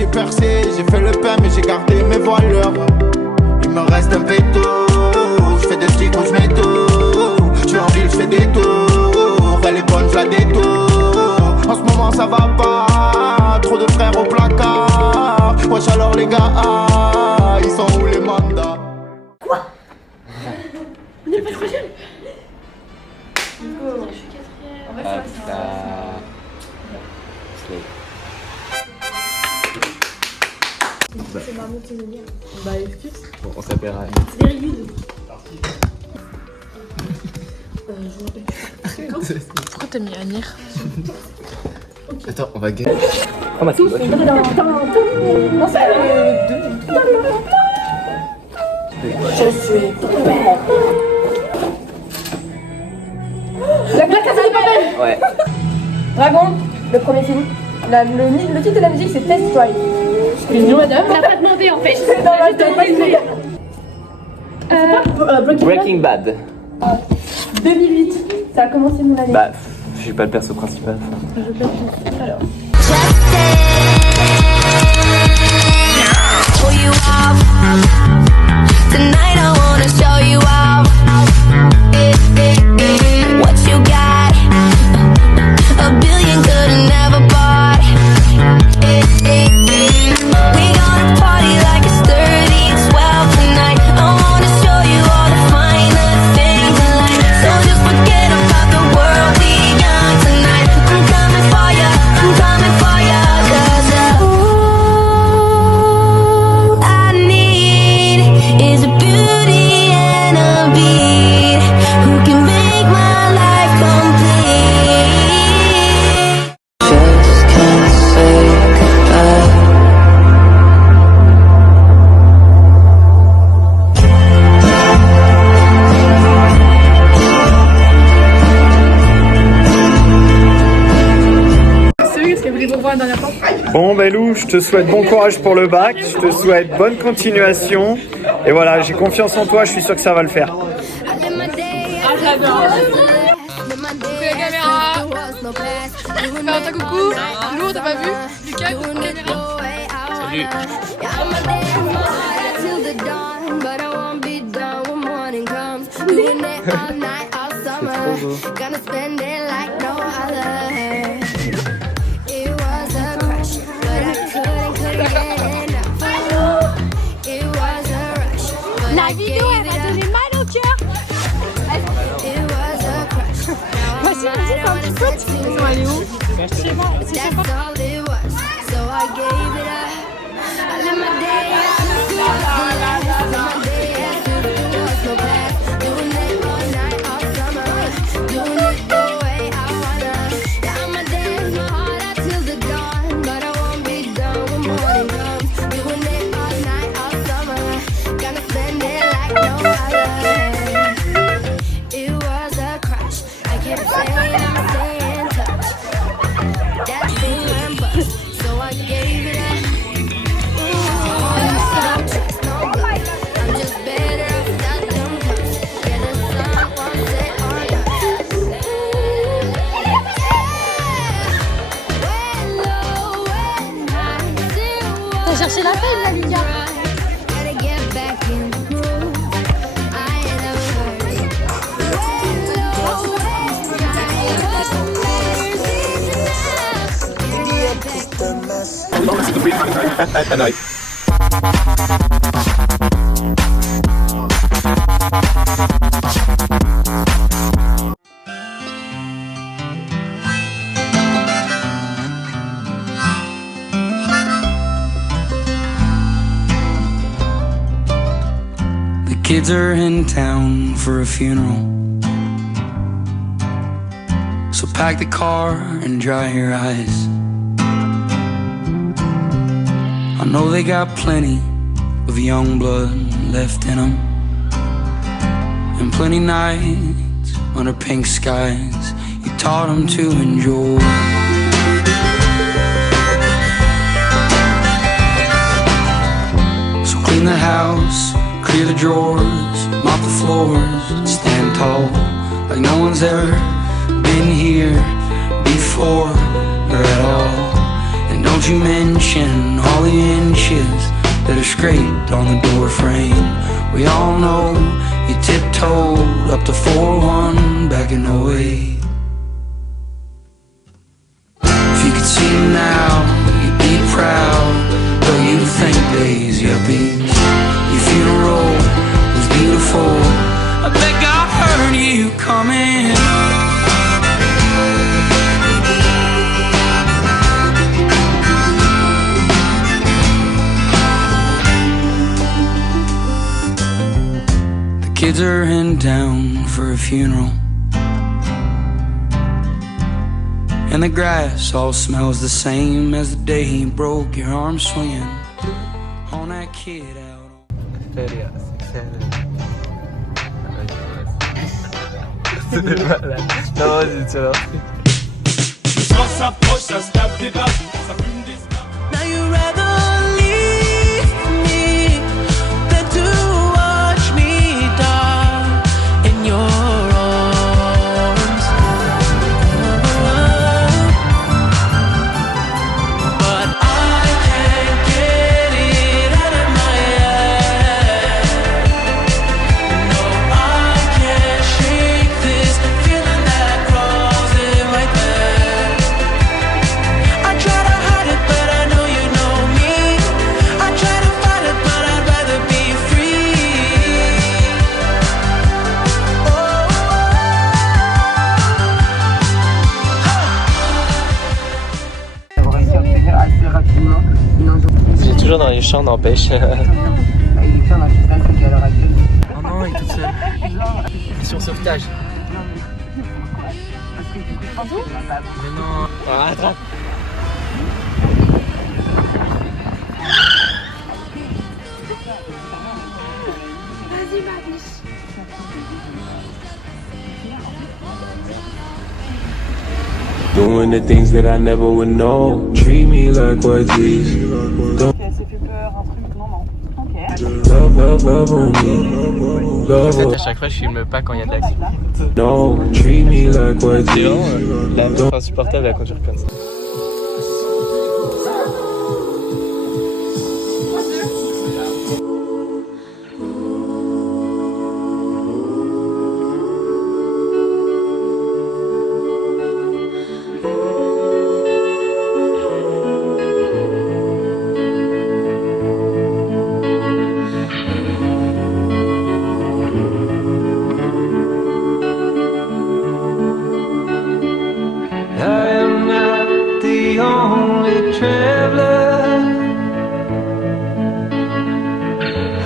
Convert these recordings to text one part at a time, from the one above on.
j'ai percé, j'ai fait le pain mais j'ai gardé mes valeurs. Il me reste un péto, je fais des petits coups, je mets tout. Je suis en ville, je fais des tours, elle est bonne, je la détourne. En ce moment ça va pas, trop de frères au placard. Wesh alors les gars, ils sont où les mandats? Quoi? On n'est pas troisième. Je suis quatrième. En vrai, ça va. C'est marrant de te dire. Bah, excuse. Bon, on s'appellera. Very good. Je m'appelle. Pourquoi t'as mis Anir? Attends, on va gagner. Oh, ma tous. Non, c'est je suis père. La Casa de Papel. Ouais. Dragon, le premier film. Le titre de la musique c'est Test Drive. Excuse-nous madame. On n'a pas demandé en fait. C'est dans la Breaking Bad. 2008. Ça a commencé mon année. Bah, je suis pas le perso principal. Je peux tout. Alors. Tonight I wanna show you off. What you got? A billion could've never bought. We gonna party like it's 30-12 tonight. I wanna show you all the finer things in life. So just forget about the world we got tonight. I'm coming for ya, I'm coming for ya. 'Cause all I need is a beauty and a beat who can make my life complete. Just can't say goodbye. Qu'est-ce qu'elle voulait vous revoir la dernière fois? Bon Belou, je te souhaite bon courage pour le bac, je te souhaite bonne continuation et voilà, j'ai confiance en toi, je suis sûr que ça va le faire. Ah j'adore. Coucou la caméra. Fais un coucou. Lou, t'as pas vu? Lucas, coucou la caméra. Salut. La vidéo elle m'a donné mal au cœur. Moi aussi, c'est un petit foot. Ils sont allés où? Chez moi, c'est chez moi. T'as cherché la peine, là, Lucas. The kids are in town for a funeral, so pack the car and dry your eyes. I know they got plenty of young blood left in them, and plenty nights under pink skies you taught them to enjoy. So clean the house, clear the drawers, mop the floors, stand tall like no one's ever been here before or at all. And don't don't you mention all the inches that are scraped on the door frame. We all know you tiptoed up to 4-1 back in 08. If you could see him now, you'd be proud. Though you think they's yuppies, your funeral was beautiful. I think I heard you coming. The kids are in town for a funeral, and the grass all smells the same as the day he broke your arm swinging on that kid out. Now you rather leave me than to watch me die in your arms. But I can't get it out of my head. No, I can't shake this feeling that crawls in right there. I try to hide it, but I know you know me. I try to fight it, but I'd rather be free. J'ai toujours dans les champs, n'empêche. Oh non, il est toute seule. Mission sauvetage. Mais non. Ah, attrape. Doing the things that I never would know. Treat me like what these. Ça fait peur, un truc, non. Ok. Love on me. Love En fait, à chaque fois, je filme pas quand il y a de l'action. no. Treat me like what C'est these. vraiment la meuf insupportable à conduire comme ça. I am not the only traveler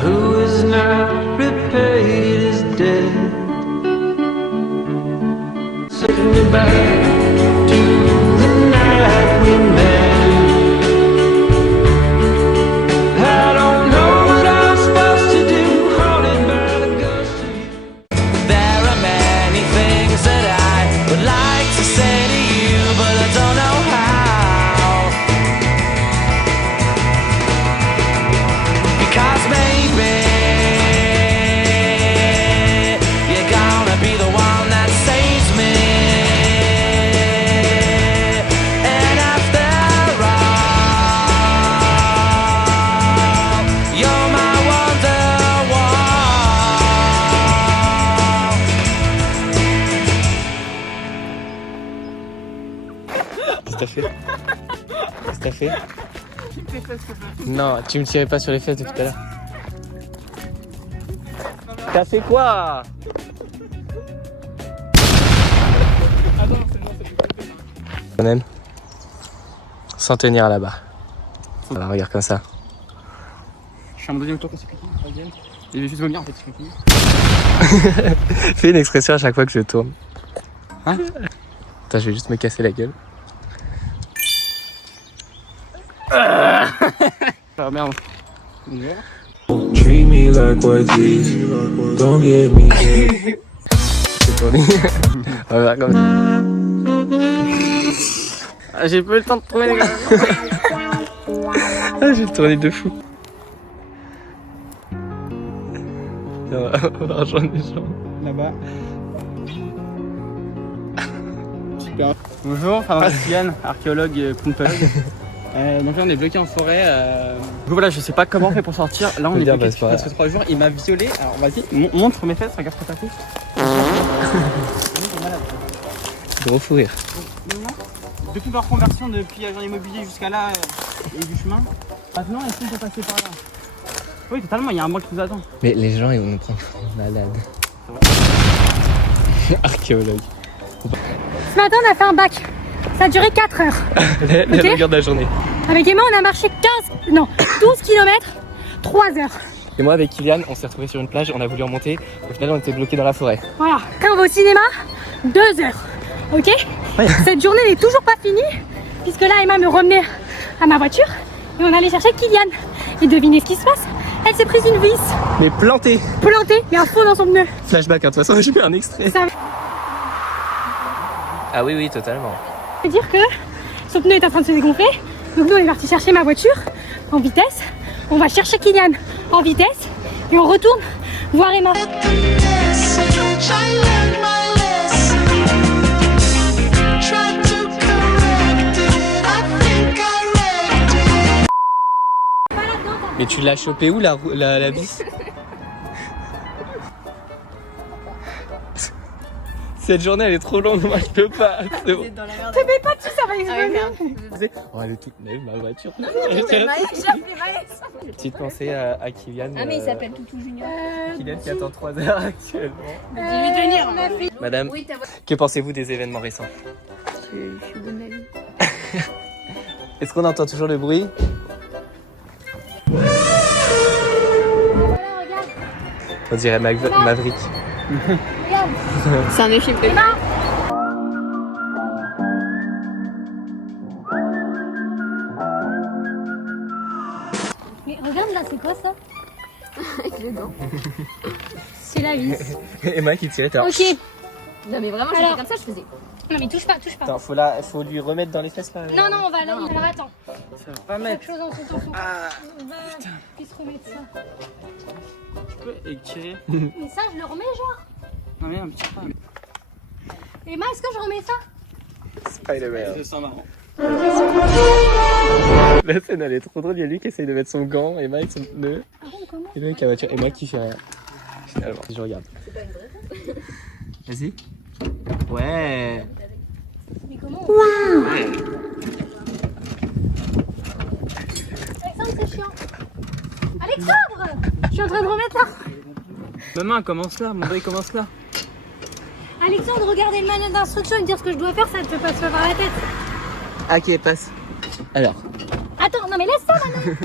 who is not repaid his debt. Taking me back to the night we met. I don't know what I'm supposed to do, haunted by the ghost of you. There are many things that I would like to say to you, but I don't know how. Because maybe you're gonna be the one that saves me. And after all, you're my Wonderwall. Qu'est-ce que t'as fait? Qu'est-ce que t'as fait? Non, tu me tirais pas sur les fesses depuis tout à l'heure. T'as fait quoi? On aime s'en tenir là-bas. Voilà, regarde comme ça. Je suis à mon deuxième tour quand c'est fini, troisième. Et je vais juste vomir en fait, si je continue. Fais une expression à chaque fois que je tourne. Hein? Attends, je vais juste me casser la gueule. Ah merde. Treat me like what these. Don't get me. C'est tourné. On va faire comme Ah, j'ai pas eu le temps de trouver les gars. Ah, j'ai tourné de fou. On va rejoindre les gens. Là-bas. Super. Bonjour, Yann, archéologue et pompologue. Donc là on est bloqué en forêt. Donc voilà, je sais pas comment on fait pour sortir. Là on est bloqué depuis presque 3 jours. Il m'a violé. Alors vas-y, montre mes fesses, regarde ce que t'as fait. Gros fou rire. Depuis leur conversion depuis agent immobilier jusqu'à là et du chemin, maintenant est-ce qu'on peut passer par là? Oui, totalement, il y a un banc qui nous attend. Mais les gens ils vont nous prendre malade. Archéologue. Ce matin on a fait un bac. Ça a duré 4 heures. La longueur de la journée. Avec Emma on a marché 12 km, 3 heures. Et moi avec Kylian, on s'est retrouvés sur une plage, on a voulu remonter. Au final on était bloqués dans la forêt. Voilà, quand on va au cinéma, 2 heures. Ok, ouais. Cette journée n'est toujours pas finie, puisque là Emma me remenait à ma voiture et on allait chercher Kylian. Et devinez ce qui se passe, elle s'est prise une vis. Mais plantée. Plantée, mais à fond dans son pneu. Flashback, hein, de toute façon, je mets un extrait. Ça Ah oui, totalement. veut dire que son pneu est en train de se dégonfler. Donc nous on est parti chercher ma voiture en vitesse. On va chercher Kylian en vitesse et on retourne voir Emma. Mais tu l'as chopé où la vis? Cette journée elle est trop longue, moi je peux pas. C'est bon. Te mets pas dessus, ça va exploser. Oh, elle est toute neuve ma voiture. Non, j'ai appelé Maës. Petite pensée à Kylian. Ah, mais il s'appelle Toutou Junior. Kylian qui attend 3 heures actuellement. Dis-lui de venir. Madame, Oui, que pensez-vous des événements récents? je suis bonne avis. Est-ce qu'on entend toujours le bruit? On dirait Maverick. C'est un effet prévu. Mais regarde là, c'est quoi ça? Avec les dents. C'est la vis. Emma qui tirait. Ok. Non, mais vraiment, je fais comme ça, je faisais. Non mais touche pas, touche pas. Attends, faut lui remettre dans les fesses là. Non, on va là. Alors attends. Ça va pas Quelque mettre. chose en son temps. Ah, putain. Qui se remet ça? Tu peux étirer. Mais ça, je le remets genre. Non mais non, mais tu peux pas. Emma, est-ce que je remets ça? Spider-Man. Je sens marrant. La scène elle est trop drôle, il y a lui qui essaye de mettre son gant, Emma avec son pneu. Et lui avec la voiture, Emma qui fait rien. Finalement, je regarde. Vas-y. Ouais. Mais comment? Ouais. Alexandre, c'est chiant. Alexandre! Je suis en train de remettre là. Ma main commence là, mon doigt commence là. Alexandre, regardez le manuel d'instruction et me dire ce que je dois faire, ça ne te passe pas par la tête. Ok, passe. Alors. Attends, non mais laisse ça maintenant.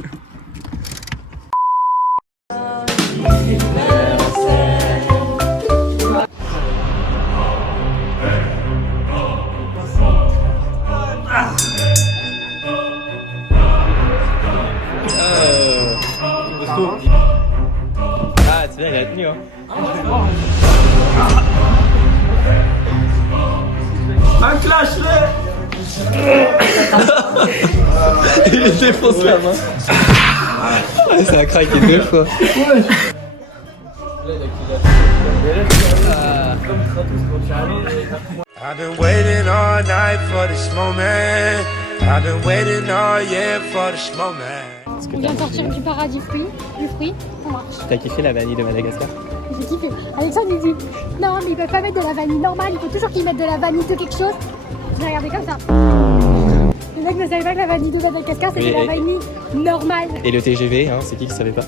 Ah, tu vois, il a tenu, hein. Un clash là. Il défonce la main. Ah, ça a craqué 2 fois. I've been waiting all night for this moment. I've been waiting all year for this moment. On vient de sortir du paradis du fruit, on marche. T'as kiffé la vanille de Madagascar? J'ai kiffé. Alexandre il dit non mais ils peuvent pas mettre de la vanille normale, il faut toujours qu'ils mettent de la vanille de quelque chose. J'ai regardé comme ça. Le mec ne savait pas que la vanille de Madagascar c'était de la vanille normale. Et le TGV, hein, c'est qui savait pas?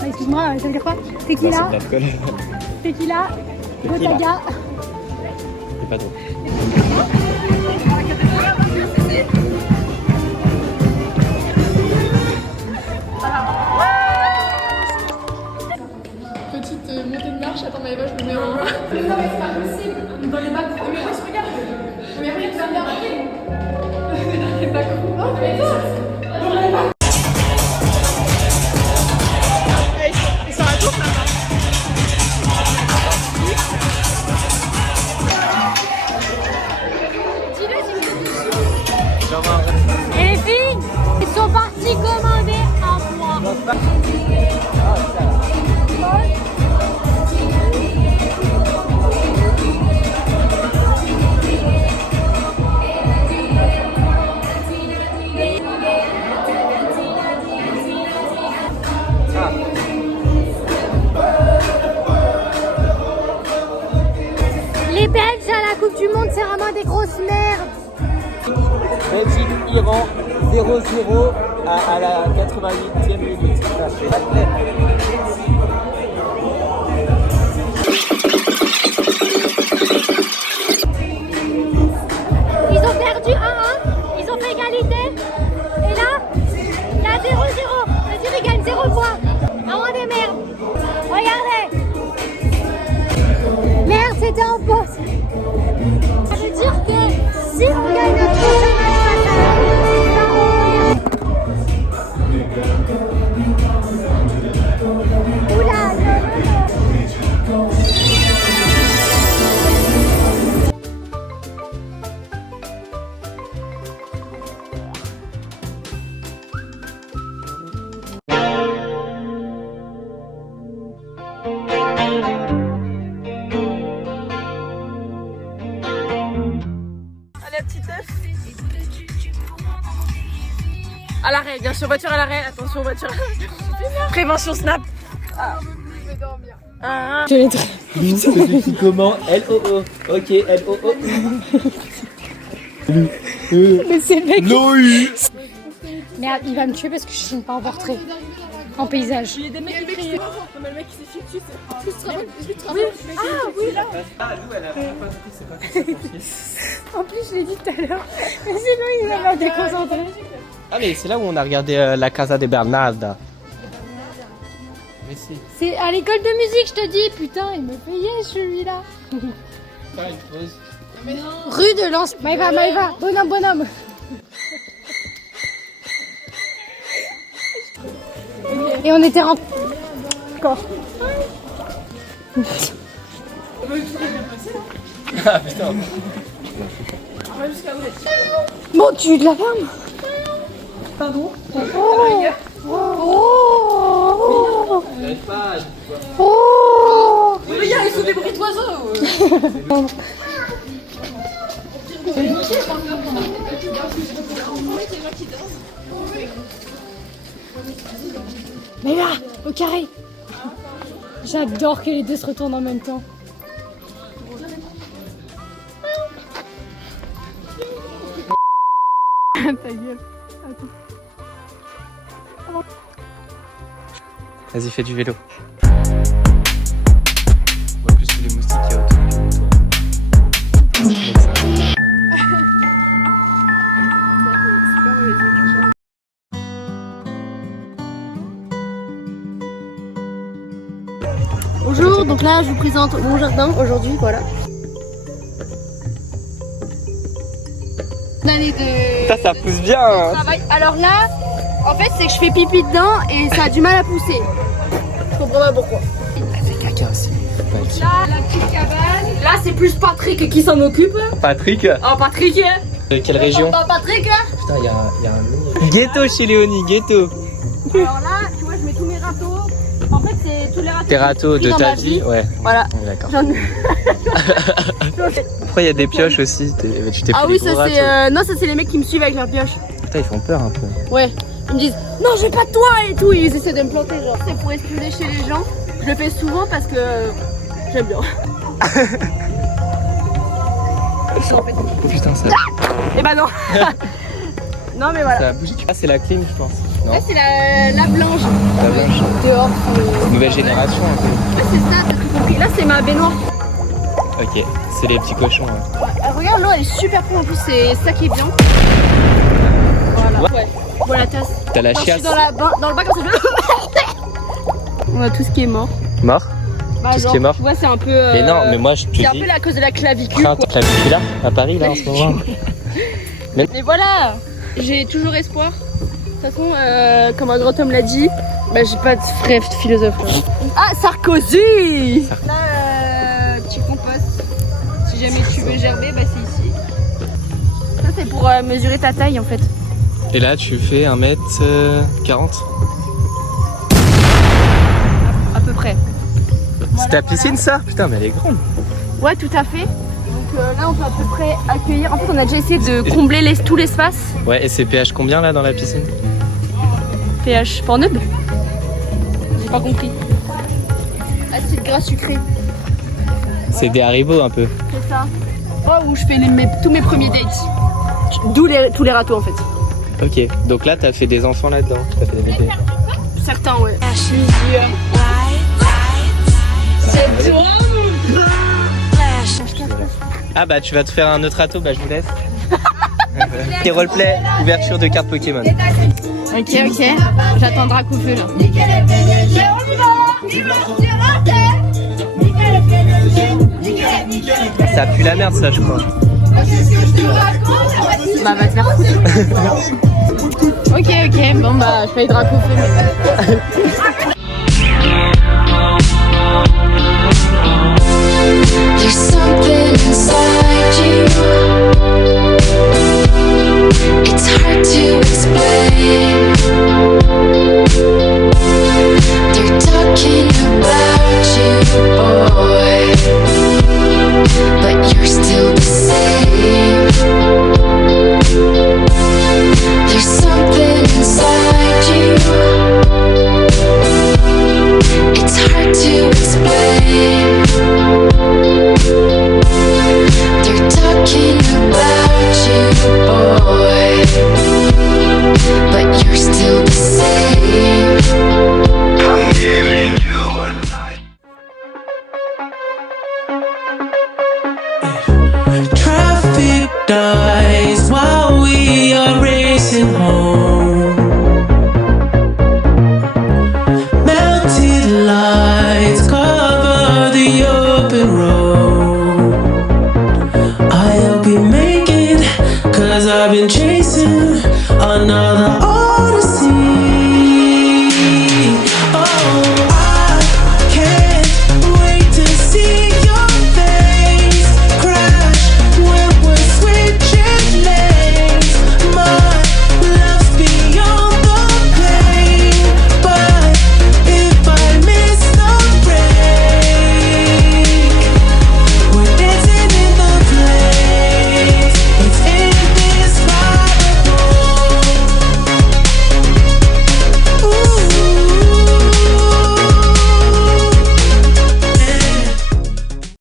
Ah, excuse-moi, ça veut dire quoi? Tequila, C'est de l'alcool. tequila, Botaga. C'est pas drôle. Petite montée de marche, attends, mais moi je me mets en. Non, mais c'est pas possible! Dans les bacs, mais moi je regarde! Mais après, tu vas me faire dans les bacs. Oh, mais non! Ils sont à tour maintenant! Genre des grosses merdes. Belgique, Iran, 0-0 à la 88e minute. Ça fait la tête. Ils ont perdu 1-1, ils ont fait égalité. Et là, il y a 0-0. Le Zurich gagne 0 points. Vraiment des merdes. Regardez. Merde, c'était en pause. Ça veut dire que si on gagne notre prochain match face à la oula, Allez, petit œuf. À l'arrêt, bien sûr, voiture à l'arrêt. Attention, voiture. Prévention snap. Ah. Je vais t'écris comment? L-O-O. Ok, L-O-O. mais c'est le mec. Loïc. Merde, il va me tuer parce que je filme pas en portrait. En paysage. Il y a des mecs qui crient. Non, mais le mec qui s'est chié dessus, c'est. Oui. Ah oui. Ah, nous, elle a pas compris, c'est pas En plus, je l'ai dit tout à l'heure. Mais sinon, il va me déconcentrer. Ah, mais c'est là où on a regardé la Casa de Bernarda. Mais si. C'est à l'école de musique, je te dis. Putain, il me payait celui-là. Pas une pause. Rue de Lens. Maïva, Maïva. Bonhomme, bonhomme. Et on était rentrés. Encore. Ah putain. Bon, tu de la ferme. Pardon. Oh. Oh. Oh. Regarde, ils font des bruits d'oiseaux. Mais là, au carré. J'adore que les deux se retournent en même temps. Ta gueule. Vas-y, fais du vélo. On voit plus tous les moustiques qu'il y a autour. Bonjour, donc là je vous présente mon jardin aujourd'hui, voilà. Ça pousse bien hein. Alors là, en fait c'est que je fais pipi dedans et ça a du mal à pousser. Je comprends pas pourquoi. Elle fait caca aussi. Là, la petite cabane. Là c'est plus Patrick qui s'en occupe. Patrick. Oh Patrick. De quelle région? Patrick. Putain, il y a un mini. Ghetto chez Léonie, ghetto. Alors là, tu vois, je mets tous mes râteaux. En fait, c'est tous les râteaux. Tes râteaux de ta vie, ouais. Voilà. D'accord. J'en ai- Après, il y a des pioches aussi. Tu t'es Ah pris oui, des gros ça râteaux. c'est. Non, ça c'est les mecs qui me suivent avec leurs pioches. Putain, ils font peur un peu. Ouais. Ils me disent non, j'ai pas de toi et tout. Ils essaient de me planter, genre. C'est pour espionner chez les gens. Je le fais souvent parce que j'aime bien. Oh putain, ça. Et bah non. Non, mais voilà. Ça a bougé. Ah, c'est la clim, je pense. Non. Là, c'est la blanche. La blanche. Dehors. Nouvelle génération un peu. Ouais, c'est ça, t'as tout compris. Là, c'est ma baignoire. Ok, c'est les petits cochons. Hein. Regarde, l'eau elle est super cool en plus, c'est ça qui est bien. Voilà. Ouais. Voilà la tasse. T'as la Quand chiasse. je suis dans le bac comme ça, on a tout ce qui est mort. Mort. Bah, Tout ce genre, qui est mort. Tu vois, c'est un peu. Mais non, mais moi je te dis. C'est un peu la cause de la clavicule. Crainte Quoi. claviculaire à Paris là en ce moment. Mais voilà, j'ai toujours espoir. De toute façon, comme un grand homme l'a dit, bah j'ai pas de vrai philosophe. Là. Ah, Sarkozy. Là, tu composes. Si jamais tu veux gerber, bah c'est ici. Ça c'est pour mesurer ta taille en fait. Et là tu fais 1m40. À peu près. C'est ta piscine ça? Putain mais elle est grande. Ouais, tout à fait. Donc là on peut à peu près accueillir. En fait on a déjà essayé de combler tout l'espace. Ouais, et c'est pH combien là dans la piscine? pH Pornhub? J'ai pas compris. Acide gras sucré. C'est des Haribo un peu. C'est ça. endroit où je fais tous mes premiers dates. D'où tous les râteaux en fait. Ok, donc là t'as fait des enfants là-dedans, t'as fait des bébés. Certains, ouais. C'est toi mon Ah bah tu vas te faire un autre râteau, bah je vous laisse. Et roleplay, ouverture de cartes Pokémon. Ok, j'attends Dracofeu là. Ça pue la merde ça je crois. Bah va te faire foutre. Ok, bon bah je fais Dracofeu. There's something inside you. It's hard to explain.